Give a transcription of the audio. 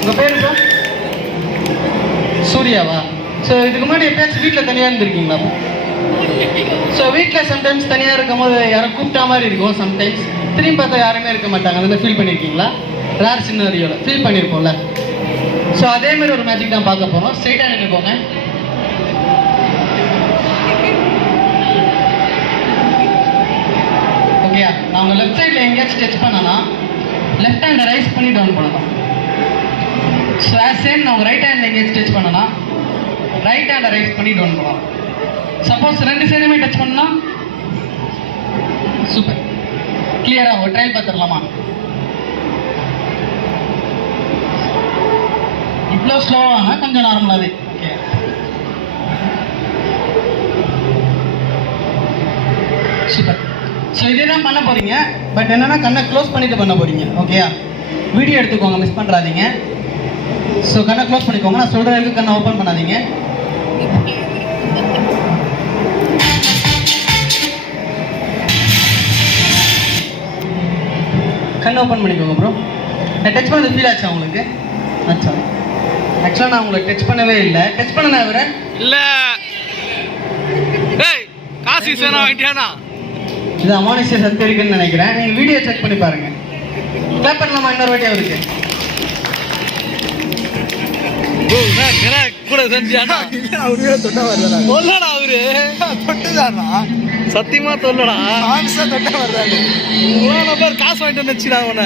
உங்கள் பேர் bro? சூர்யாவா? So இதுக்கு முன்னாடி எப்பயாச்சும் வீட்டில் தனியாக இருந்திருக்கீங்களா? ஸோ வீட்டில் சம்டைம்ஸ் தனியாக இருக்கும் போது யாரும் கூப்பிட்டா மாதிரி இருக்கும், சம்டைம்ஸ் திரும்பி பார்த்தா யாருமே இருக்க மாட்டாங்க. அந்த மாதிரி ஃபீல் பண்ணியிருக்கீங்களா? ரேர் சினாரியோவில் ஃபீல் பண்ணியிருப்போம்ல. ஸோ அதேமாதிரி ஒரு மேஜிக் தான் பார்க்க போகிறோம். ஸ்ட்ரைட்டாக நின்று போங்க. ஓகேயா? நான் உங்கள் லெஃப்ட் சைடில் எங்கேயாச்சும் டச் பண்ணனா லெஃப்ட் ஹேண்டை ரைஸ் பண்ணி டவுன் பண்ணலாம். ஸோ ஆஸ் சேம் நான் உங்கள் ரைட் ஹேண்டில் எங்கேயாச்சும் டச் பண்ணனா ரைட் ஹேண்டை ரைஸ் பண்ணி டவுன் பண்ணலாம். சப்போஸ் ரெண்டு சைடுமே டச் பண்ணா சூப்பர். கிளியராக ஒரு ட்ரையல் பார்த்துடலாமா? இவ்வளோ ஸ்லோவாக கொஞ்சம் நார்மலாகவே. Okay, super. ஸோ இதே தான் பண்ண போகிறீங்க. பட் என்னென்னா கண்ணை க்ளோஸ் பண்ணிட்டு பண்ண போகிறீங்க. ஓகேயா? வீடியோ எடுத்துக்கோங்க, மிஸ் பண்ணுறாதீங்க. ஸோ கண்ணை க்ளோஸ் பண்ணிக்கோங்க. நான் சொல்கிற வரைக்கும் கண்ணை ஓப்பன் பண்ணாதீங்க. கண்ணை ஓப்பன் பண்ணிக்கோங்க ப்ரோ. டச் பண்ணது ஃபீல் ஆச்சா உங்களுக்கு? ஆச்சா? ஆக்சுவலாக நான் உங்களை டச் பண்ணவே இல்லை. டச் பண்ண வேற இல்லை. காசு சேனா வாங்கிட்டியானா? இது அமானுஷ்ய சக்தி இருக்குன்னு நினைக்கிறேன். நீங்கள் வீடியோ செக் பண்ணி பாருங்க. கிளாப் பண்ணலாமா இன்னொரு வாட்டி அவருக்கு? கூட செஞ்சியானா? அவரு தொட்டா வருதாடா? சொல்லடா, அவரு தொட்டுதானா? சத்தியமா சொல்லடா. தொட்டா வருதாரு. பேர் காசு வாங்கிட்டு வந்துச்சுடா உன.